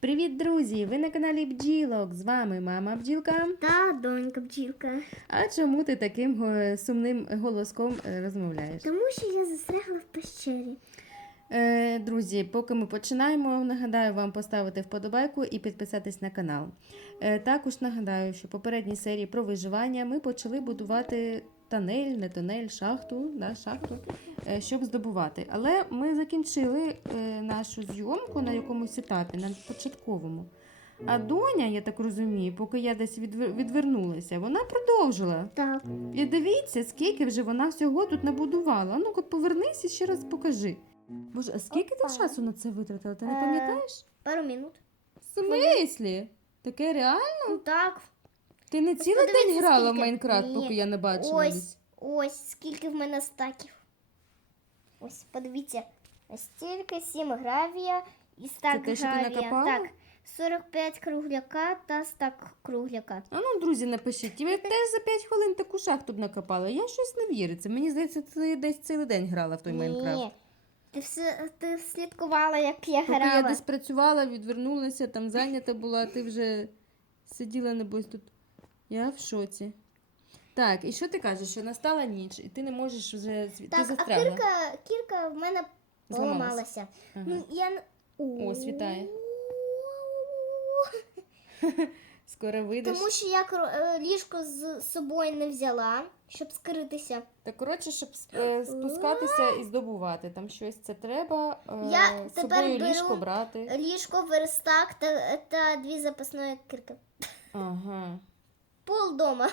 Привіт, друзі! Ви на каналі Бджілок. З вами мама бджілка. Та донька бджілка. А чому ти таким сумним голоском е, розмовляєш? Тому що я застрягла в пещері. Е, друзі, поки ми починаємо, нагадаю вам поставити вподобайку і підписатись на канал. Е, також нагадаю, що в попередній серії про виживання ми почали будувати тонель, не тонель, шахту, да, шахту, е, щоб здобувати. Але ми закінчили е, нашу зйомку на якомусь етапі, на початковому. А доня, я так розумію, поки я десь відвернулася, вона продовжила. Так. І дивіться, скільки вже вона всього тут набудувала. Ну-ка, повернись і ще раз покажи. Боже, а скільки Опа. ти часу на це витратила? Ти не Е. пам'ятаєш? Пару минут. В смислі? Таке реально? Ну так. Ти не цілий день подивіться, грала в скільки. Майнкрафт, Ні. поки я не бачила. Ось, ось скільки в мене стаків. Ось, подивіться. Ось стільки, 7 гравія і стак те, що ти гравія. накопала? Так. 45 кругляка та стак кругляка. А ну, друзі, напишіть, ви теж за 5 хвилин таку шахту б накопала. Я щось не віриться. Мені здається, ти десь цілий день грала в той Майнкрафт. Ні. Ти все ти слідкувала, як я Поки грала. я десь працювала, відвернулася, там зайнята була, а ти вже сиділа, небось тут. Я в шоці. Так, і що ти кажеш, що настала ніч, і ти не можеш вже зві- ти Так, а застрягла. кірка, кірка в мене Зламалась. поламалася. Ага. Ну, я... н- О, світає. Скоро вийдеш. Тому що я кро- е, ліжко з собою не взяла, щоб скритися. Та коротше, щоб е, спускатися і здобувати. Там щось це треба. е, Я з тепер собою беру- ліжко брати. Ліжко, верстак та, та дві запасної кірки. Ага. Пол дома.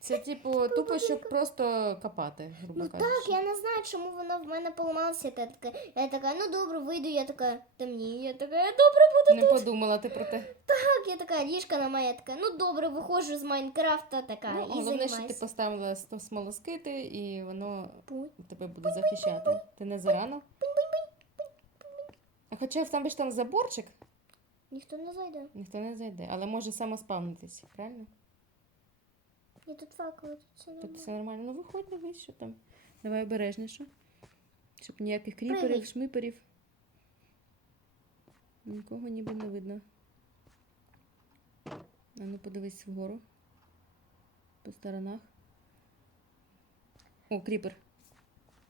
Це типу тупо, щоб просто копати, грубо Ну кажучи. так, я не знаю, чому воно в мене поламалося. Та така, я така, ну добре, вийду, я така, темніє, я така, я добре буду. Не подумала ти про те. Так, я така, ліжка на моя така, ну добре, виходжу з Майнкрафта така Ну, і головне, що ти займаюся. поставила смолоскити, і воно Пу. тебе буде захищати. Ти не зарано? А хоча там ж там заборчик, Ніхто не зайде. ніхто не зайде, але може самоспавнитись, правильно? Ні, тут факели, тут все Тут нормально. все нормально. Ну виходь, дивись, що там. Давай обережніше. Щоб ніяких кріперів, шмиперів. Нікого ніби не видно. А ну подивись вгору. По сторонах. О, кріпер.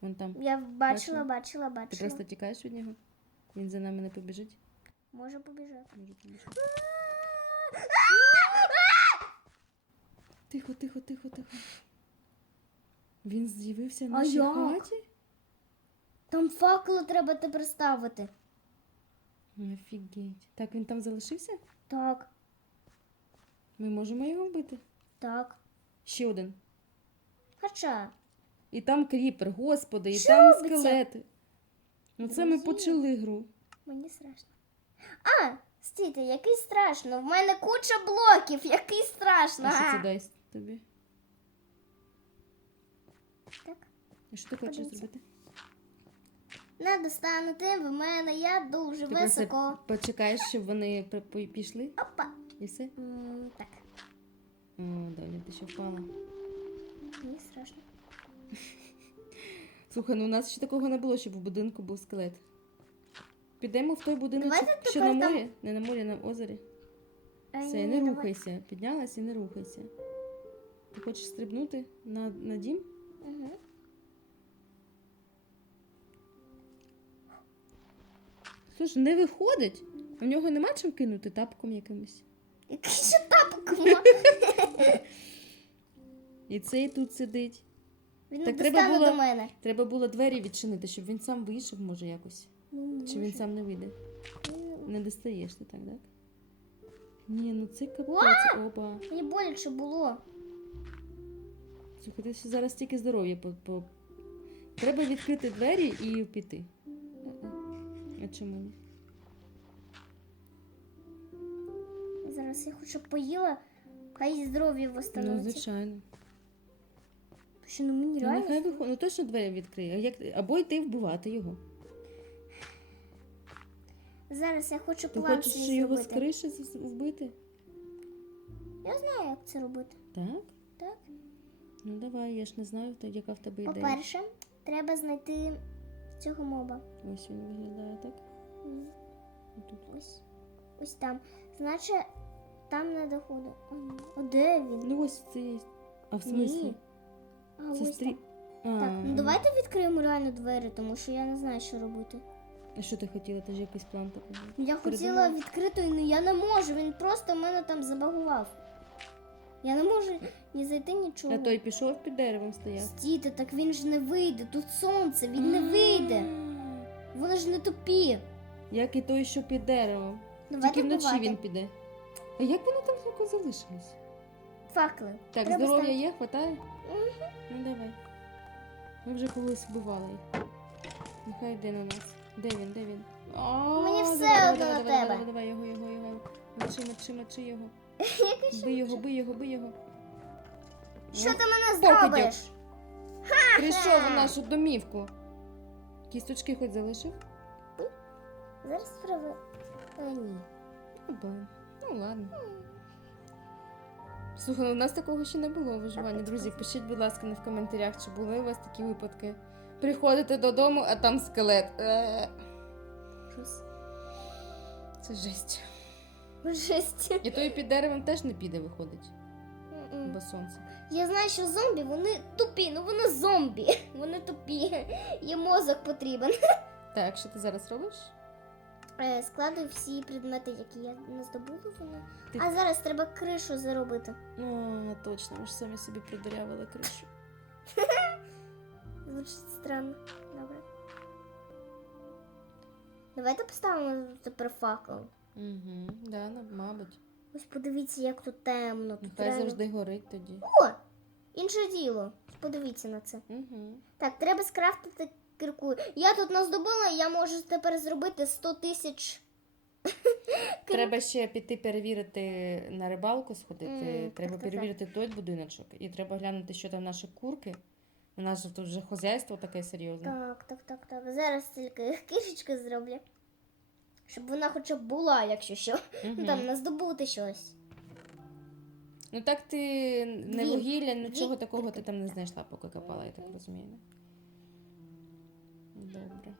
Вон там. Я бачила, Бачила? бачила, Ти бачила. просто тікаєш від нього? Він за нами не побіжить? Може побіжати. Може побіжить. Тихо, тихо, тихо, тихо. Він з'явився в А нашій як? хаті? Там факели треба тепер ставити. Офігеть. Так, він там залишився? Так, Ми можемо його вбити? так. Ще один. Хоча. І там кріпер, господи, і Що там робиться? скелети. Ну це ми Друзі. почали гру. Мені страшно. А, стійте, який страшно. В мене куча блоків, який страшно. А що це дасть тобі? Так. І що ти хочеш Подивіться. зробити? Не достанете в мене, я дуже Ти високо. почекаєш, щоб вони при- пі- пішли Опа. і все? М, Так, О, Доня, ти що впала. мені страшно. Слухай, ну у нас ще такого не було, щоб в будинку був скелет. Підемо в той будинок, Давайте що тепер на там- морі, не на морі, на озері. А, Все, ні, не давай. рухайся. Піднялась і не рухайся. Ти хочеш стрибнути на, на дім? Мгм. Слушай, не виходить. В нього нема чим кинути тапком якимось. Який ще тапок? І цей тут сидить. Він Так треба було- до мене. Треба було двері відчинити, щоб він сам вийшов, може, якось. Ну, Чи він сам не вийде? Ну, Не достаєш ти так, так? Ні, ну це капець. Опа. Мені боляче було. Слухай, ти ще зараз тільки здоров'я по, по... Треба відкрити двері і піти. А чому ні? Зараз я хоч поїла, хай здоров'я Ну, восстановиться. звичайно. Що ну мені Ну, нехай виходить. Ну точно двері відкриє. А як... Або йти вбивати його. Зараз я хочу Ти план хочеш свій його з зробити. криші з- вбити? Я знаю, як це робити. Так? Так. Ну давай, я ж не знаю, то яка в тебе ідея. По-перше, треба знайти цього моба. Ось він виглядає так. М, Отут. Ось. ось там. Значить, там не доходить. Ні. А де він? Ну ось це є. А в смислі? А, Це ось стрі... там. Так, ну давайте відкриємо реально двері, тому що я не знаю, що робити. А що ти хотіла? Ти ж якийсь план такий. був? Я хотіла Придумала? відкрити, але я не можу. Він просто мене там забагував. Я не можу ні зайти, нічого. А той пішов під деревом стояв. Стійте, так він ж не вийде. Тут сонце, він не вийде. Вони ж не тупі. Як і той, що під деревом. Давайте Тільки вночі він піде. А як вони там тільки залишились? Факли. Так, Треба здоров'я є, хватає? Ну давай. Ми вже колись вбивали їх. Нехай йде на нас. Де він, де він? О, Мені все давай, одно давай, на давай, тебе. Давай, давай, його, його, його. Мочи, мочи, мочи його. Бий його, бий його, бий його. Що Ну, ти мене зробиш? Прийшов у нашу домівку. Кісточки хоч залишив? Зараз справи. Е, ні. Ну. Ну ладно. Слухай, ну, у нас такого ще не було виживання. Друзі, пишіть, будь ласка, не в коментарях, чи були у вас такі випадки. Приходите додому, а там скелет. Е, Це жесть. Жесть. І той під деревом теж не піде, виходить, бо сонце. Я знаю, що зомбі, вони тупі, ну вони зомбі. Вони тупі. Їм мозок потрібен. Так, що ти зараз робиш? Е, Складую всі предмети, які я не здобула вони. Ти- А зараз треба кришу заробити. О, точно, ми ж самі собі придирявили кришу. Звучить странно. Добре. Давайте поставимо тепер факел. Угу, да, ну, мабуть. Ось подивіться, як тут темно. Тут Нехай реально... завжди горить тоді. О! Інше діло. Подивіться на це. Угу. Так, треба скрафтити кирку. Я тут наздобула, я можу тепер зробити 100 тисяч. Треба ще піти перевірити на рибалку сходити. Мгм, треба так, так, перевірити той будиночок. І треба глянути, що там наші курки. У нас же тут вже хазяйство таке серйозне. Так, так, так, так. Зараз тільки кишечки зроблю. Щоб вона хоча б була, якщо що. Ну там наздобути щось. Ну так ти не вугілля, нічого такого ти там не знайшла, поки копала, я так розумію. да? Добре.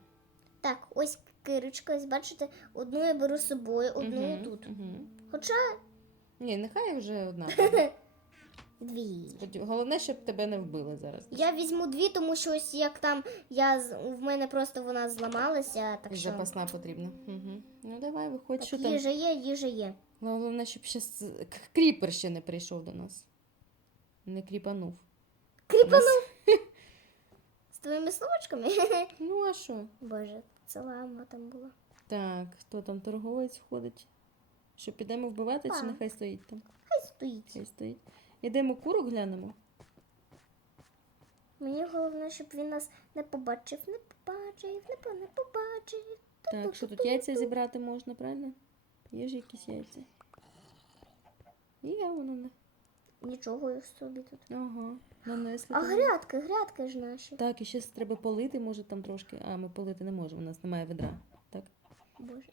Так, ось кирочка, ось бачите, одну я беру з собою, одну Мгм, тут. мгм. Хоча Ні, нехай вже одна. дві. Головне, щоб тебе не вбили зараз. Я візьму дві, тому що ось як там я в мене просто вона зламалася, так що. запасна потрібна. Угу. Ну давай, виходь, що Так, там. їжа є, їжа є. Головне, щоб ще кріпер ще не прийшов до нас. Не кріпанув. Кріпанув з твоїми словочками. Ну, а що? Боже, це лама там була. Так, хто там торговець ходить? Що підемо вбивати, чи нехай стоїть там? Хай стоїть. Хай стоїть. Ідемо курок глянемо. Мені головне, щоб він нас не побачив, не побачив, не, не побачив. Так, що тут яйця зібрати можна, правильно? Є ж якісь яйця. Є воно не. Нічого собі тут. Ага. Нанесли. А туди. грядки, грядки ж наші. Так, і ще треба полити, може там трошки. А, ми полити не можемо, у нас немає ведра. Так. Боже.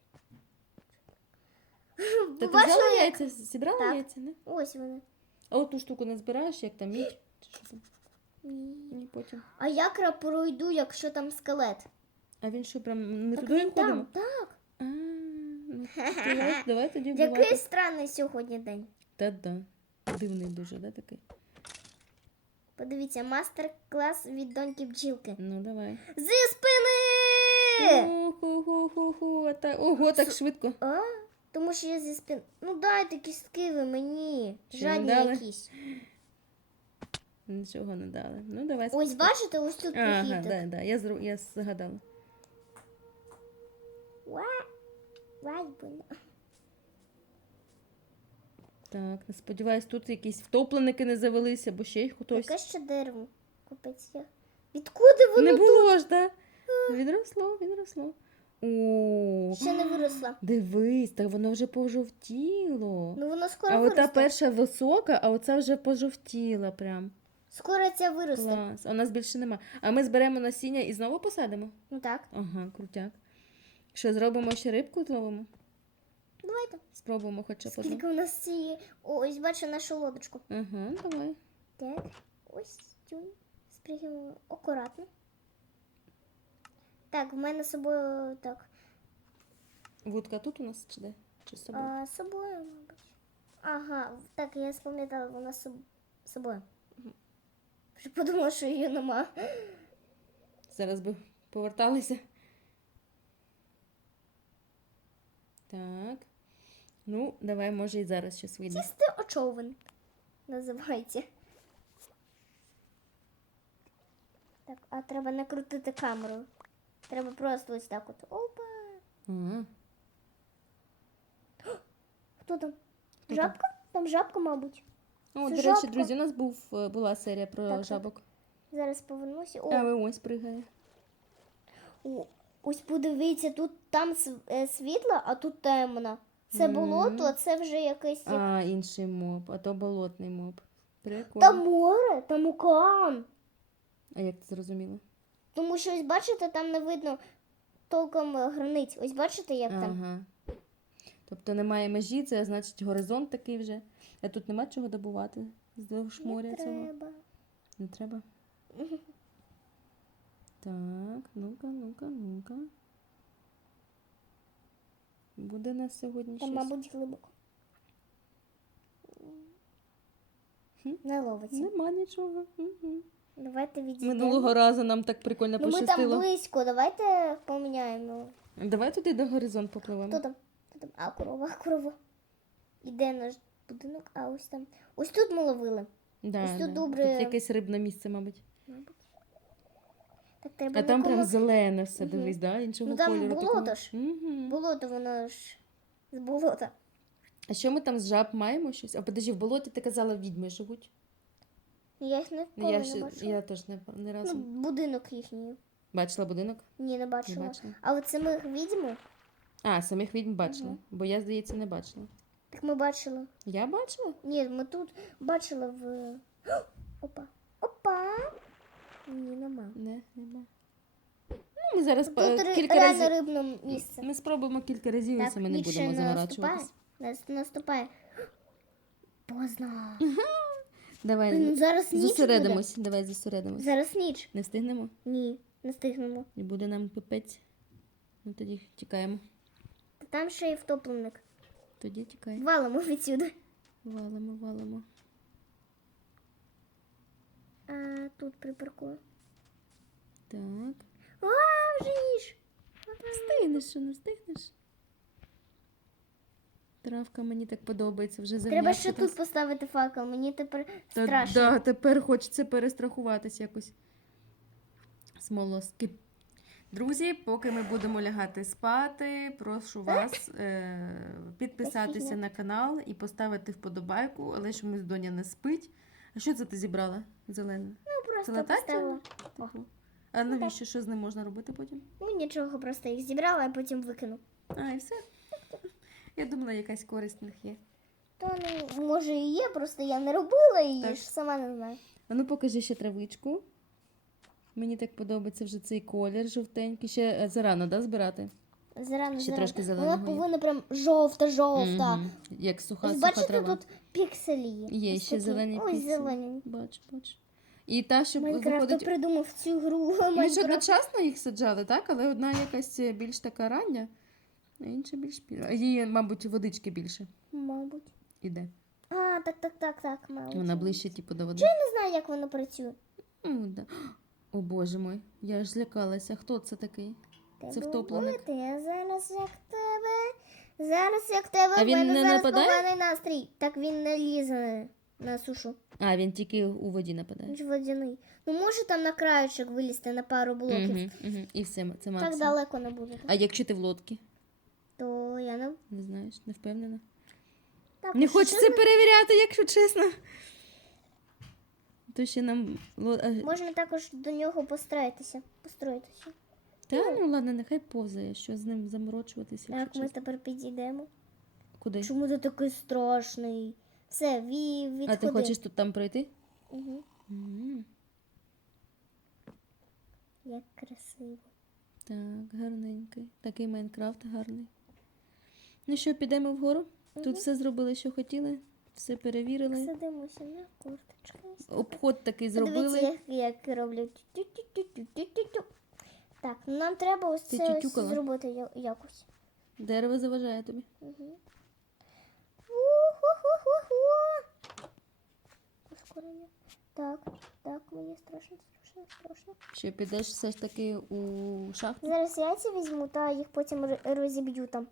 Та ти взяла як- яйця? Зібрала Так. яйця, не? Ось вони. А от ту штуку не збираєш, як там мідь? Чи що там? Ні. Ні, потім. А як я пройду, якщо там скелет? А він що, прям ми так туди він ходимо? там, так. А, ну, давай, давай тоді Який странний сьогодні день. Та-да. Дивний дуже, да, такий? Подивіться, мастер-клас від доньки бджілки. Ну, давай. Зі спини! Та- Ого, так швидко. А? Тому що я зі спини. Ну дайте кістки ви мені. Жадні дали? якісь. Нічого не дали. Ну, давай. Ось спробуй. бачите, ось тут Ага, да, да, я, зру... я згадала. Ва-. Так, не сподіваюсь, тут якісь втопленики не завелися, бо ще й хтось. Яке ще дерево? Купець я. Відкуди воно Не тут? було ж, так? Да? Відросло, відросло. О, Ще не виросла. дивись, так воно вже пожовтіло. Ну воно скоро а ота перша висока, а оця вже пожовтіла прям. Скоро ця виросте. Клас. А у нас більше нема. А ми зберемо насіння і знову посадимо? Ну так, Ага, крутяк. Що, зробимо ще рибку зловимо? давайте. Спробуємо хоча б одну. Скільки у нас цієї. О, ось бачу нашу лодочку. Ага, давай. Так, ось цю. Спрягемо акуратно. Так, в мене з собою так. Вудка тут у нас чи де? Чи з собою? А, з собою, мабуть. Ага, так, я спам'ятала, вона з соб- з собою. Вже подумала, що її нема. Зараз би поверталися. Так. Ну, давай, може, і зараз щось вийде. Сісти о човен називається. Так, а треба накрутити камеру. Треба просто ось так от. Опа. Ага. Хто там? Хто жабка? Там жабка, мабуть. О, Це до речі, жабка. друзі, у нас був, е, була серія про Так, так. жабок. Зараз повернуся. О, А ви ось пригає. о, ось подивіться, тут там св- е, світло, а тут темно. Це Мгм. болото, а це вже якесь. як- А, інший моб, а то болотний моб. Прикольно. Там море, там океан. А як ти зрозуміла? Тому що ось бачите, там не видно толком е, границь. Ось бачите, як там. Тобто немає межі, це значить горизонт такий вже. А тут нема чого добувати вздовж моря Не цього. треба. Не треба. Так, ну-ка, ну-ка, ну-ка. Буде нас сьогодні Там, щось. мабуть, глибоко. Хм. Не ловиться. Нема нічого. Мгм. Давайте відійдемо. Минулого разу нам так прикольно Ну ми там близько, давайте поміняємо. Давай туди до горизонт попливемо. Хто там? Хто там? А, корова, корова. Іде наш будинок, а ось там. Ось тут ми ловили. Да, Ось тут да. добре. Тут якесь рибне місце, мабуть. Мабуть. Так треба А там прям зелене все, Мгм. дивись, да? іншого Ну, там кольору. болото такого. ж. Мгм. Болото, воно ж з болота. А що ми там з жаб маємо щось? А подожди, в болоті ти казала, відьми живуть. Я їх ніколи я, не ще, бачила. я теж не, не Ну, разу. будинок їхній. Бачила будинок? Ні, не Не бачила. бачила. А от самих відьму, А, самих відьм бачила, бо я, здається, не бачила. так ми бачили. Я бачила? Ні, ми тут бачили в. Опа. Опа. Ні, нема. Не, нема. Ну, ми зараз Тут е, ри- кілька реально разів. рибне місце. Ми спробуємо кілька разів, і Так, ми не будемо наступає. заморачуватись. Нас- Наступає. Поздно. Давай зараз ніч буде. Давай зосередимось. Зараз ніч. Не встигнемо? Ні, не встигнемо. І буде нам пипець. Ну тоді тікаємо. Та Там ще й втопленик. Тоді тікаємо. Валимо відсюди. Валимо, валимо. А тут припаркую. Так. А, вже ніч. Встигнеш, що не встигнеш? Травка мені так подобається, вже Треба ще тут поставити факел. Мені тепер Та, страшно. Да, тепер хочеться перестрахуватись якось. Смолоски. Друзі, поки ми будемо лягати спати, прошу вас е- підписатися на канал і поставити вподобайку, але чомусь доня не спить. А що це ти зібрала? Зелене? Ну, просто латаття? поставила. Типу. А навіщо? Що з ним можна робити потім? Ну нічого, просто їх зібрала, а потім викину. А, і все. Я думала, якась користь в них є. То ну, може і є, просто я не робила її, Так. ж сама не знаю. А ну покажи ще травичку. Мені так подобається вже цей колір жовтенький. Ще е, зарано, да, збирати? Зарано, Ще зарано. трошки Вона зеленого є. повинна прям жовта-жовта. Мгм. Як суха, Ось суха бачите, трава. тут пікселі є. Є Ось ще такі. зелені Ось пікселі. зелені. Бачу, бачу. І та, що Майнкрафт виходить. придумав цю гру. Ми ж Майнкрафт. одночасно їх саджали, так? Але одна якась е, більш така рання, а інша більш пізна. Її, мабуть, водички більше Мабуть. іде. А, так, так, так, так, мабуть. Вона ближче, типу, до води. Не знаю, як воно працює. Ну, да. О боже мой, я ж злякалася. Хто це такий? Це втопленик. Ти зараз як тебе. Зараз як тебе. А в він мене не зараз нападає? поганий настрій. Так він не лізе на сушу. А, він тільки у воді нападає. Він ж водяний. Ну може там на краючок вилізти на пару блоків. Угу, угу. І все, це Так максимум. далеко не буде. А якщо ти в лодці? То я не. Не знаєш, не впевнена. Так, Не хочеться перевіряти, якщо чесно. То ще нам. Можна також до нього построїтися. Построїтися. Та ну ладно, нехай повзає, що з ним заморочуватися. Так, ми тепер підійдемо. Куди? Чому ти такий страшний? Все, ві, відходи. А ти хочеш тут там пройти? Угу. М, Як красиво. Так, гарненький. Такий Майнкрафт гарний. Ну що, підемо вгору? Угу. Тут все зробили, що хотіли, все перевірили. Садимося на корточки. Обход такий зробили. Подивіться, як, як роблять. Так, нам треба ось це зробити якось. Дерево заважає тобі. Угу. Ускорення. Так, так, мені страшно, страшно, страшно. Ще підеш все ж таки у шахту? Зараз яйця візьму та їх потім розіб'ю там.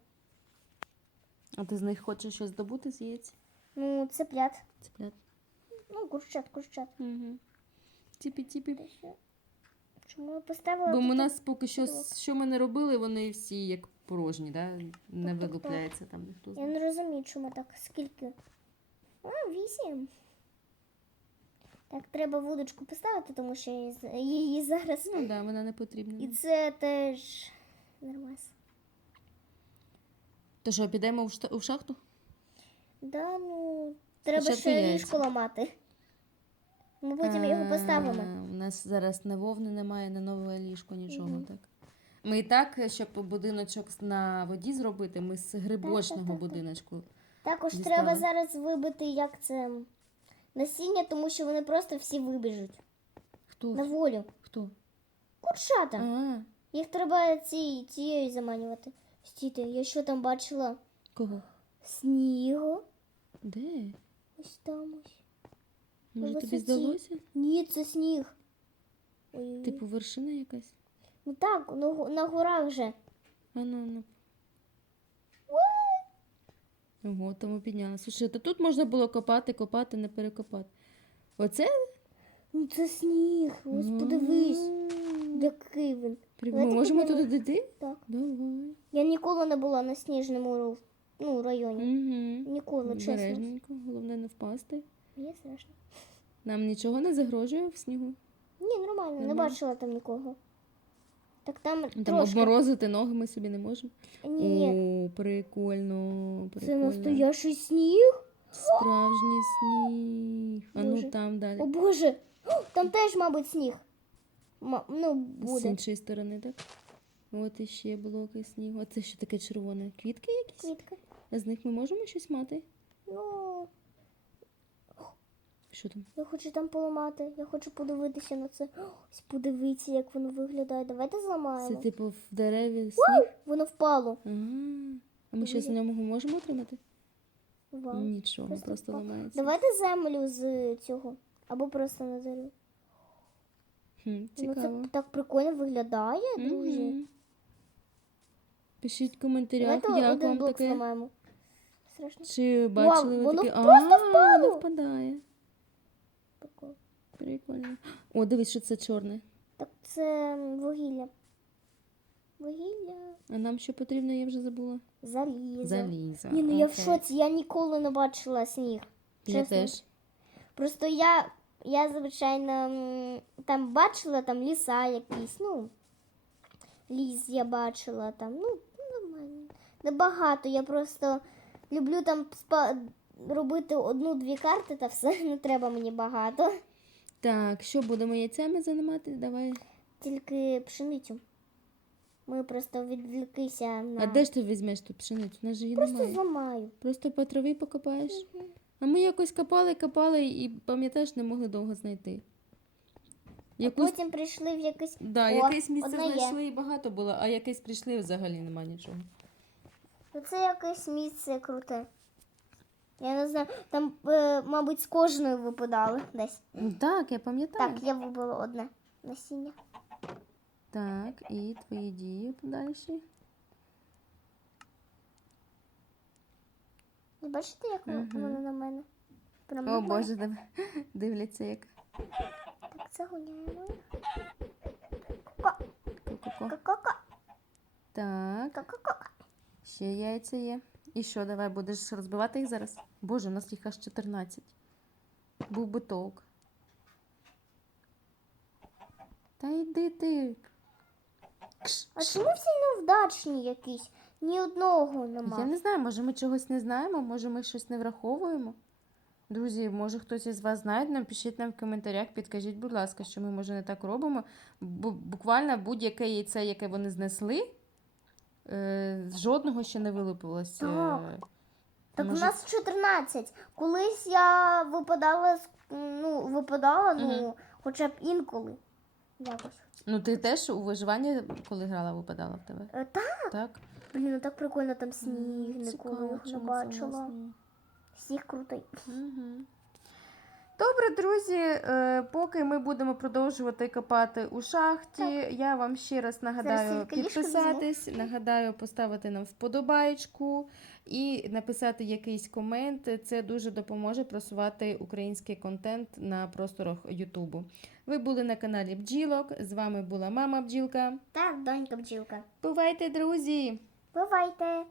А ти з них хочеш щось здобути з яєць? Ну, цеплят. Цеплят. Ну, курчат, курчат. Угу. Тіпі-тіпі. Чому я поставила? Бо у тут- нас поки що, що ми не робили, вони всі як порожні, да? не так. вилупляється там ніхто. Я не розумію, чому так. Скільки? А, вісім. Так, треба вудочку поставити, тому що її з- її зараз. Ну так, да, вона не потрібна. І це теж нормас. То що, підемо в, шта- у шахту? Да, ну, треба Спочатку ще яйця. ліжко ламати. Ми потім його поставимо. У нас зараз не вовни немає, не нове ліжко, нічого Мгм. так. Ми і так, щоб будиночок на воді зробити, ми з грибочного будиночку. Також дістали. треба зараз вибити, як це насіння, тому що вони просто всі вибіжуть Хто? на волю. Хто? Курчата. А, Їх треба ці, цією заманювати. Стійте, я що там бачила? кого? Снігу. Де? Ось там ось. Може На тобі висоті. здалося? Ні, це сніг. Ой. Типу вершина якась? Ну так, на, гу- на горах же. А ну, ну. Ого, тому підняла. Слушай, то тут можна було копати, копати, не перекопати. Оце? Ну це сніг. Ось подивись. Він. При- Ми Давайте можемо підемо. туди дійти? Так. Давай. Я ніколи не була на сніжному ну, районі. Угу. Ніколи, чесно. Головне не впасти. Мені страшно. Нам нічого не загрожує в снігу. Ні, нормально, не Нормально. бачила там нікого. Так там, Там трошки. обморозити ноги ми собі не можемо. Ні, О, прикольно, це прикольно. настоящий сніг. Справжній сніг. А ну там далі. О Боже, там теж, мабуть, сніг. Ну, З іншої сторони, так? От іще блоки снігу. А це що таке червоне? Квітки якісь? Квітка. А з них ми можемо щось мати? Ну, Що там? я хочу там поламати. Я хочу подивитися на це. Ось подивіться, як воно виглядає. Давайте Це типу в дереві сніг? Воно впало. А, а ми щось на ньому можемо отримати? Вау. Нічого, Просто просто ламається. Давайте землю з цього. Або просто на Хм, Ну, це так прикольно виглядає, друзі. Мгм. Пишіть в коментарях, Давайте як один вам блок таке. зламаємо. Страшно. Чи бачили ви воно таке? просто а, впало! воно впадає. Прикол. Прикольно. О, дивись, що це чорне. Так це вугілля. Вугілля. А нам що потрібно, я вже забула. Залізо. Залізо. Ні, ну я в Окей. шоці, я ніколи не бачила сніг. Я чесно. теж. Просто я, я звичайно, там бачила там ліса якісь, ну, ліс я бачила там, ну, нормально. Небагато, я просто люблю там спа- робити одну-дві карти та все, не треба мені багато. Так, що будемо яйцями займати? Давай. Тільки пшеницю. Ми просто відвлекися на. А де ж ти візьмеш ту пшеницю? У нас же її Просто немає. зламаю. Просто по траві покопаєш. А ми якось копали, копали і, пам'ятаєш, не могли довго знайти. Якусь... Потім прийшли в якесь. Да, О, якесь місце одна є. знайшли і багато було, а якесь прийшли і взагалі нема нічого. Це якесь місце круте. Я не знаю, там, е, мабуть, з кожної випадали десь. Так, я пам'ятаю. Так, я вибила одне насіння. Так, і твої дії подальші. Ви бачите, як Мгм. воно на мене? Прям О на. Боже, див- дивляться як. Так, це гуляємо. Ко-ко-ко. Так, ка-ка-ка. ще яйця є. І що, давай будеш розбивати їх зараз? Боже, у нас їх аж 14. Був би толк. Та йди ти. Кш, А кш. чому всі невдачні якісь? Ні одного Я не знаю, може ми чогось не знаємо, може ми щось не враховуємо. Друзі, може хтось із вас знає, напишіть нам в коментарях, підкажіть, будь ласка, що ми може не так робимо. Бу- буквально будь-яке яйце, яке вони знесли, е, жодного ще не вилупилось. Так. е, Так у нас 14. Колись я випадала з ну, випадала, ну, хоча б інколи. Якось. Ну, ти теж у виживанні, коли грала, випадала в тебе? Е, так, Так? Блін, ну так прикольно там сніг, М, ніколи цікаво, їх не чому це бачила. власне? Сніг крутий. Мгм. Добре, друзі, е, поки ми будемо продовжувати копати у шахті, я вам ще раз нагадаю тільки ліжко підписатись, нагадаю поставити нам вподобаєчку і написати якийсь комент. Це дуже допоможе просувати український контент на просторах Ютубу. Ви були на каналі Бджілок. З вами була мама Бджілка. Та донька бджілка. Бувайте, друзі! Бувайте!